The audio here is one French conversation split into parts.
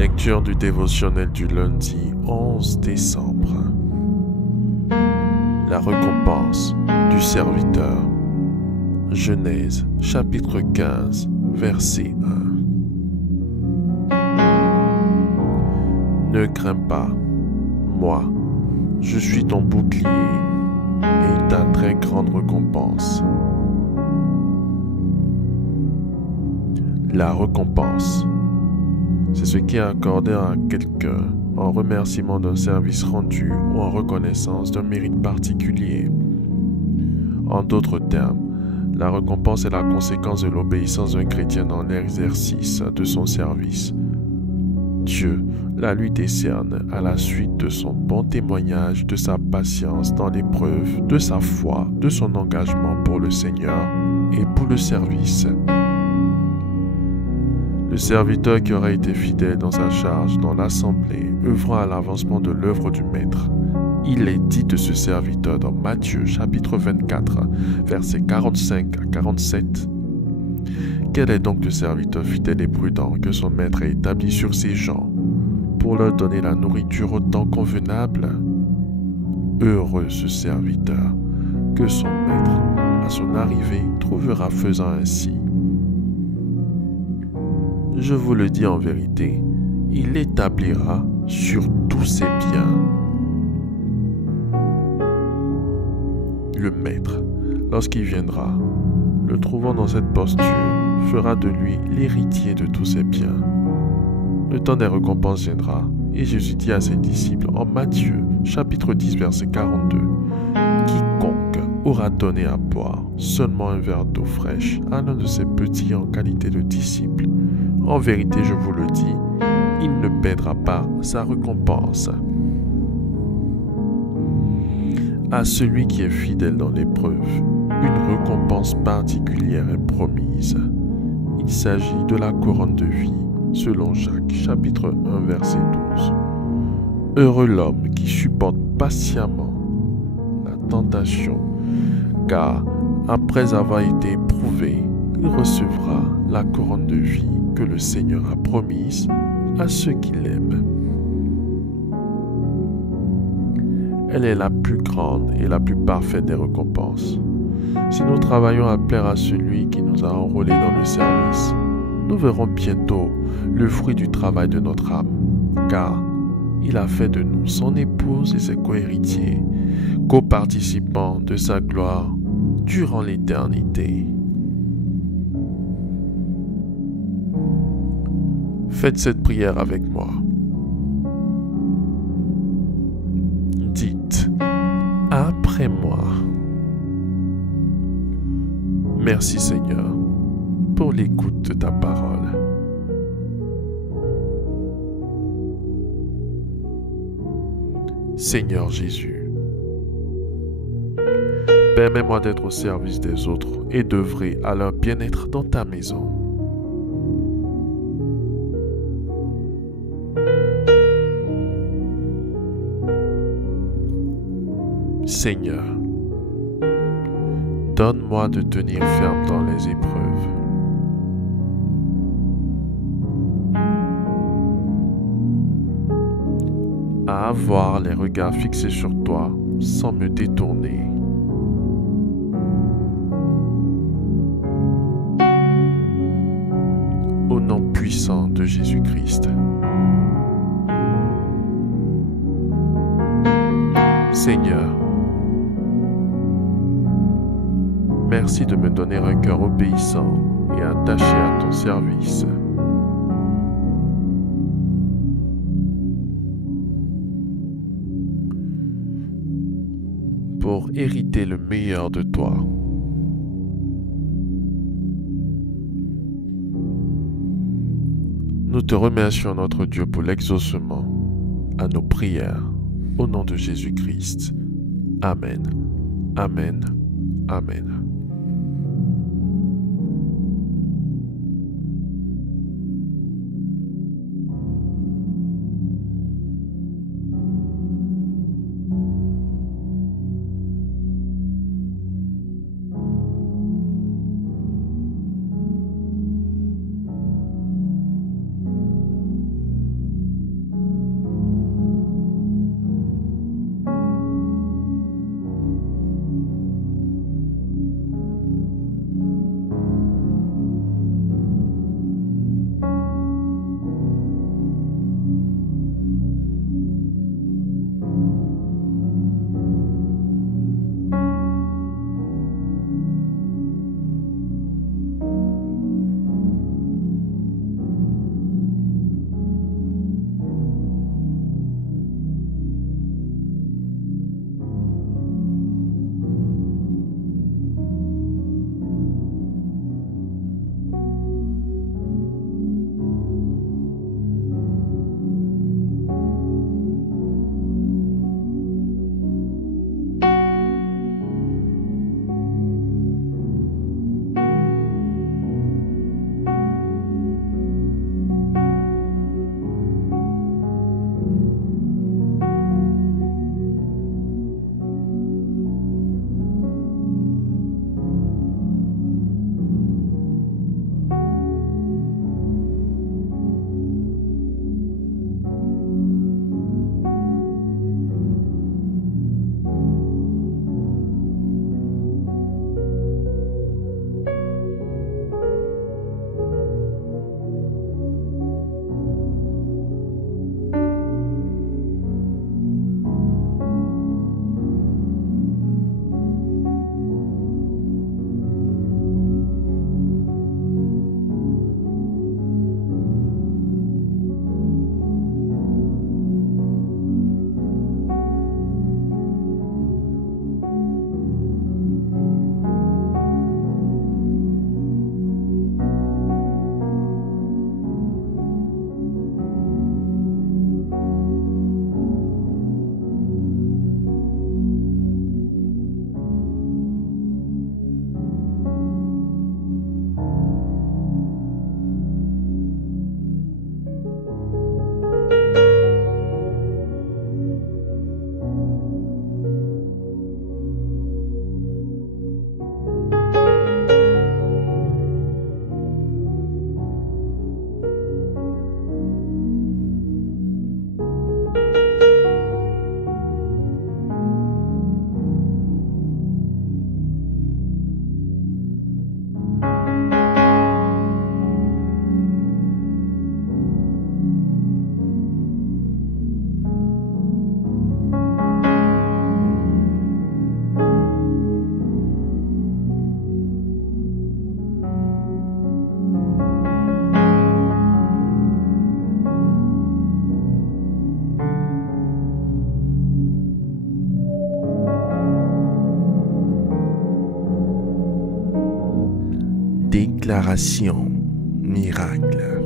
Lecture du dévotionnel du lundi 11 décembre. La récompense du serviteur. Genèse chapitre 15 verset 1. Ne crains pas, moi, je suis ton bouclier et ta très grande récompense. La récompense, c'est ce qui est accordé à quelqu'un en remerciement d'un service rendu ou en reconnaissance d'un mérite particulier. En d'autres termes, la récompense est la conséquence de l'obéissance d'un chrétien dans l'exercice de son service. Dieu la lui décerne à la suite de son bon témoignage, de sa patience dans l'épreuve, de sa foi, de son engagement pour le Seigneur et pour le service. Le serviteur qui aura été fidèle dans sa charge dans l'assemblée, œuvrant à l'avancement de l'œuvre du Maître. Il est dit de ce serviteur dans Matthieu chapitre 24, versets 45 à 47. Quel est donc le serviteur fidèle et prudent que son Maître a établi sur ses gens pour leur donner la nourriture au temps convenable? Heureux ce serviteur que son Maître, à son arrivée, trouvera faisant ainsi. Je vous le dis en vérité, il l'établira sur tous ses biens. Le Maître, lorsqu'il viendra, le trouvant dans cette posture, fera de lui l'héritier de tous ses biens. Le temps des récompenses viendra, et Jésus dit à ses disciples en Matthieu, chapitre 10, verset 42, « Quiconque aura donné à boire seulement un verre d'eau fraîche à l'un de ses petits en qualité de disciple, en vérité, je vous le dis, il ne perdra pas sa récompense. » À celui qui est fidèle dans l'épreuve, une récompense particulière est promise. Il s'agit de la couronne de vie, selon Jacques, chapitre 1, verset 12. Heureux l'homme qui supporte patiemment la tentation, car après avoir été éprouvé, il recevra la couronne de vie que le Seigneur a promise à ceux qui l'aiment. Elle est la plus grande et la plus parfaite des récompenses. Si nous travaillons à plaire à celui qui nous a enrôlés dans le service, nous verrons bientôt le fruit du travail de notre âme, car il a fait de nous son épouse et ses cohéritiers, coparticipants de sa gloire durant l'éternité. Faites cette prière avec moi. Dites après moi. Merci Seigneur pour l'écoute de ta parole. Seigneur Jésus, permets-moi d'être au service des autres et d'œuvrer à leur bien-être dans ta maison. Seigneur, donne-moi de tenir ferme dans les épreuves. À avoir les regards fixés sur toi sans me détourner. Au nom puissant de Jésus-Christ. Seigneur, merci de me donner un cœur obéissant et attaché à ton service. Pour hériter le meilleur de toi. Nous te remercions notre Dieu pour l'exaucement à nos prières. Au nom de Jésus-Christ. Amen. Amen. Amen. déclaration miracle.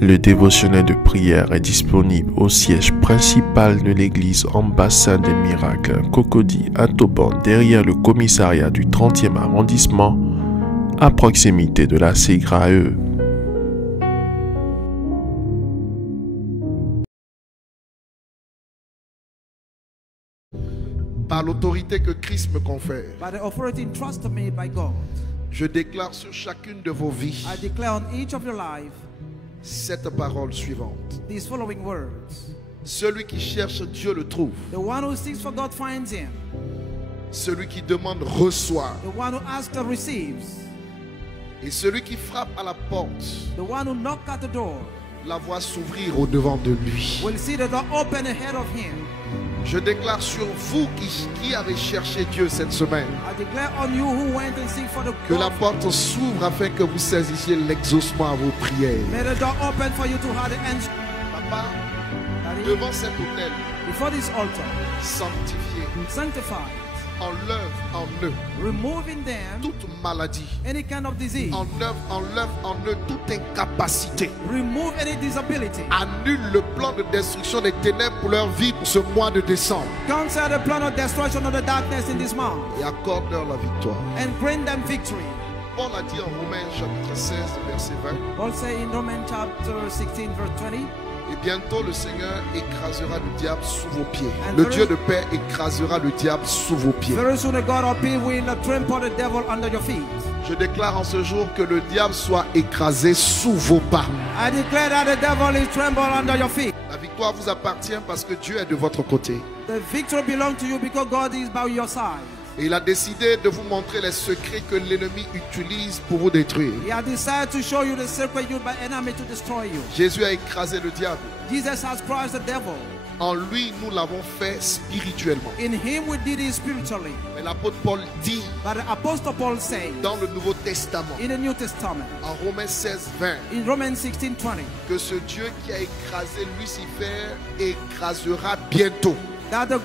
Le dévotionnel de prière est disponible au siège principal de l'église Ambassade des Miracles, Cocody à Toban, derrière le commissariat du 30e arrondissement, à proximité de la SEGRAE. Par l'autorité que Christ me confère, by the authority entrusted me by God, je déclare sur chacune de vos vies I declare on each of your life cette parole suivante. these following words. Celui qui cherche Dieu le trouve. The one who seeks for God finds him. Celui qui demande reçoit. The one who asks receives. Et celui qui frappe à la porte The one who knocks at the door la voit s'ouvrir au devant de lui. will see the door open ahead of him. Je déclare sur vous qui avez cherché Dieu cette semaine I declare on you who went and seek for the que la God. porte s'ouvre afin que vous saisissiez l'exaucement à vos prières. May the door open for you to have the answer. Papa, Daddy, devant cet autel, before this altar, sanctifié, sanctified, enlève en eux removing them toute maladie. any kind of disease. Enlève en eux toute incapacité. Remove any disability. Annule le plan de destruction des ténèbres pour leur vie pour ce mois de décembre. Cancel the plan of destruction of the darkness in this month Et accorde-leur la victoire. and grant them victory. Paul a dit en Romains chapitre 16 verset 20. Paul say in Romans chapter 16 verse 20, Et bientôt le Seigneur écrasera le diable sous vos pieds. And Le very- Dieu de paix écrasera le diable sous vos pieds. very soon the God of peace will trample the devil under your feet. Je déclare en ce jour que le diable soit écrasé sous vos pas. I declare that the devil is trembled under your feet. La victoire vous appartient parce que Dieu est de votre côté. The victory belongs to you because God is by your side. Et il a décidé de vous montrer les secrets que l'ennemi utilise pour vous détruire. He has decided to show you the secret used by enemy to destroy you. Jésus a écrasé le diable. Jesus has crushed the devil. En lui, nous l'avons fait spirituellement. In him we did it spiritually. Mais l'apôtre Paul dit But the apostle Paul says dans le Nouveau Testament, in the New Testament, en Romains 16, 20, in Romans 16:20, que ce Dieu qui a écrasé Lucifer écrasera bientôt that the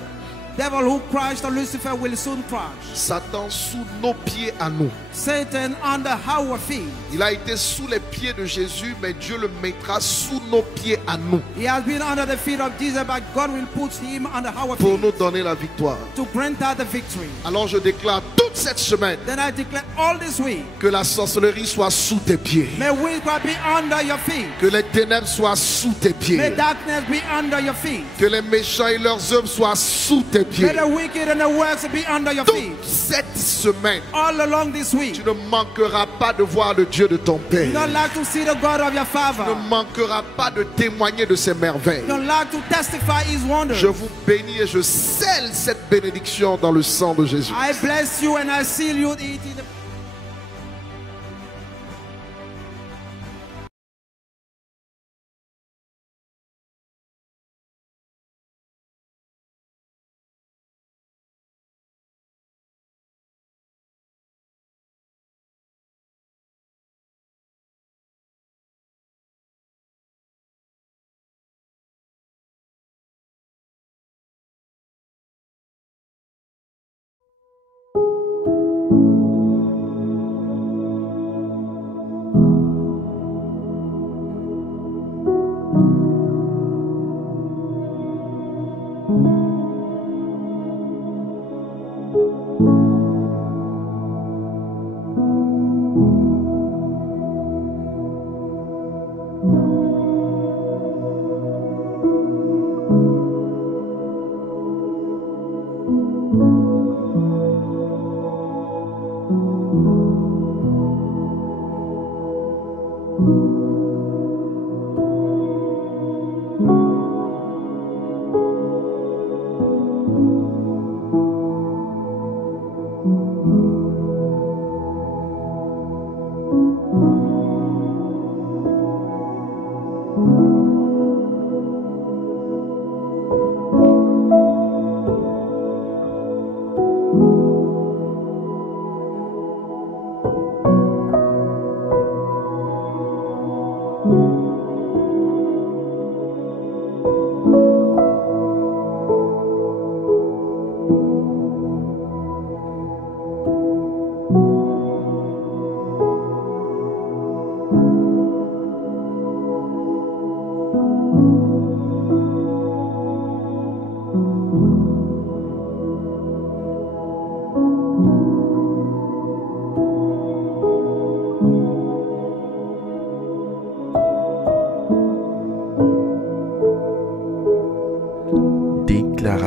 devil who crushed Lucifer will soon crush Satan sous nos pieds à nous. Satan under our feet. Il a été sous les pieds de Jésus, mais Dieu le mettra sous nos pieds à nous He has been under the feet of Jesus, but God will put him under our pour feet nous donner la victoire. to grant us the victory. Alors je déclare toute cette semaine Then I declare all this week, que la sorcellerie soit sous tes pieds, may witchcraft be under your feet. que les ténèbres soient sous tes May pieds, darkness be under your feet. que les méchants et leurs œuvres soient sous tes May pieds. the wicked and the works be under your feet. Toute cette semaine, All along this tu week, ne manqueras pas de voir le Dieu de ton you Père. don't like to see the God of your Tu Father. ne manqueras pas de témoigner de ses merveilles. You don't like to testify His wonders. Je vous bénis et je scelle cette bénédiction dans le sang de Jésus. I bless you and I seal you. It in the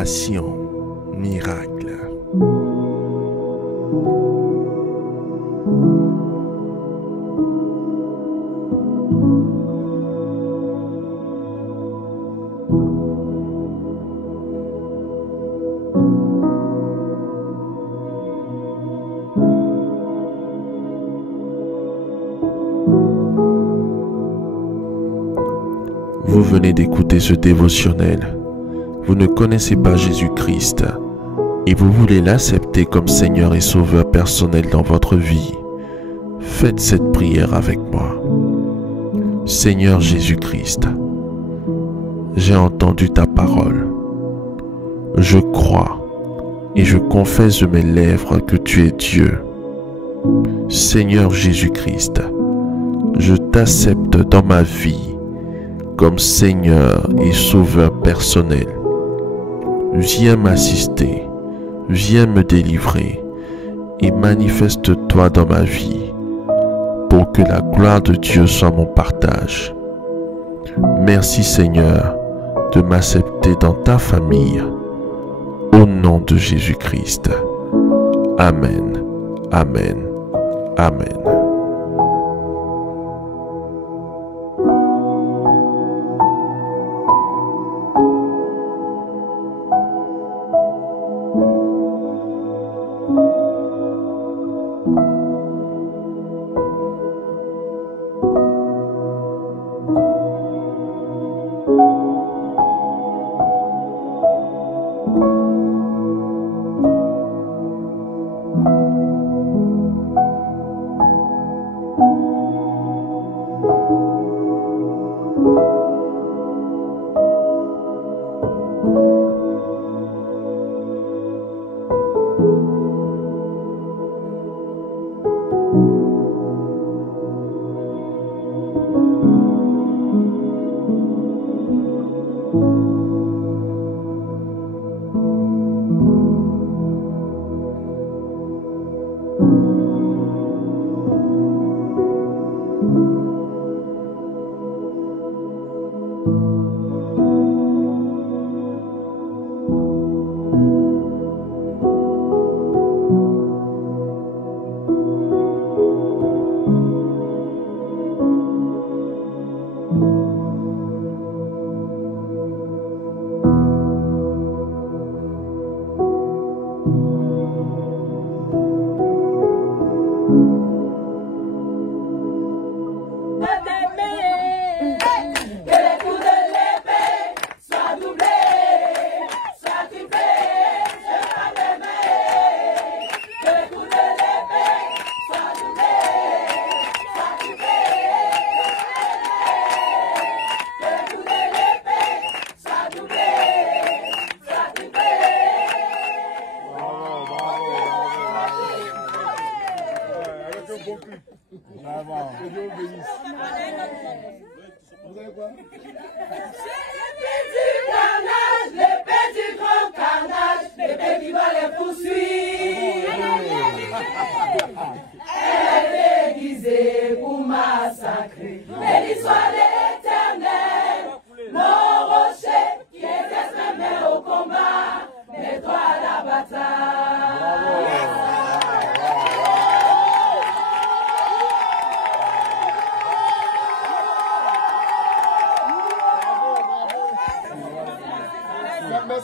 libération, miracle. Vous venez d'écouter ce dévotionnel. Vous ne connaissez pas Jésus-Christ et vous voulez l'accepter comme Seigneur et Sauveur personnel dans votre vie. Faites cette prière avec moi. Seigneur Jésus-Christ, j'ai entendu ta parole. Je crois et je confesse de mes lèvres que tu es Dieu. Seigneur Jésus-Christ, je t'accepte dans ma vie comme Seigneur et Sauveur personnel. Viens m'assister, viens me délivrer et manifeste-toi dans ma vie pour que la gloire de Dieu soit mon partage. Merci Seigneur de m'accepter dans ta famille. Au nom de Jésus-Christ. Amen. Amen. Amen.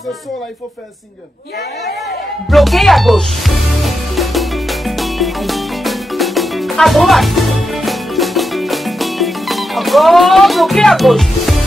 Ce son là, il faut faire un single. Bloqué à gauche. À droite. Encore bloqué à gauche.